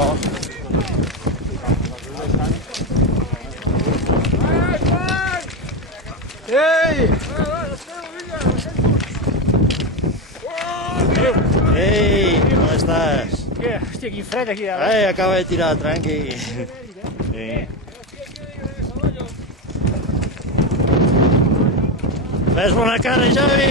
això. Ei! Ei, com estàs? Hòstia, quin fred aquí dalt. Acaba de tirar, tranqui. Sí. Fes bona cara, Javi!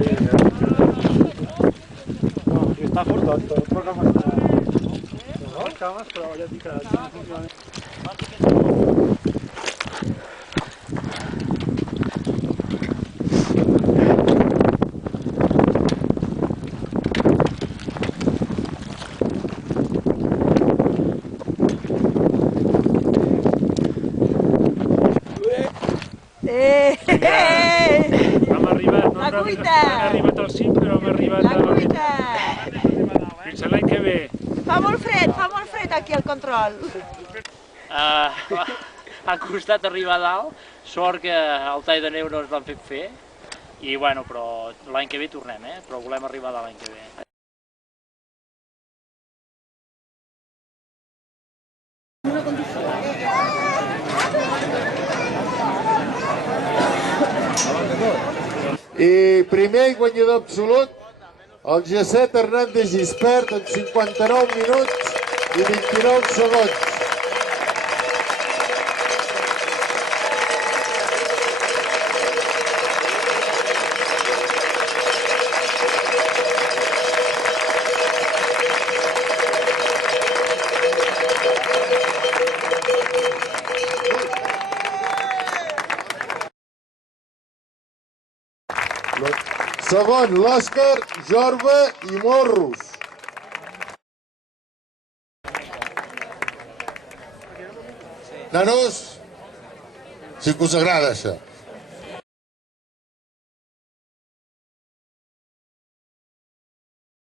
Sí, no, està fortat, però que m'està... No, les cames, però ja et dic que no funciona. Hem arribat, no hem arribat al cim, però hem arribat a la meta. Fins l'any que ve. Fa molt fred aquí al control. Ha costat arribar a dalt, sort que el tall de neu no ens van fer, i bueno, però l'any que ve tornem, però volem arribar a dalt l'any que ve. I primer i guanyador absolut, el Jacet Hernández Gispert, amb 59 minuts i 29 segons. Segon, l'Òscar, Jorba i Morros. Nanos, si que us agrada això.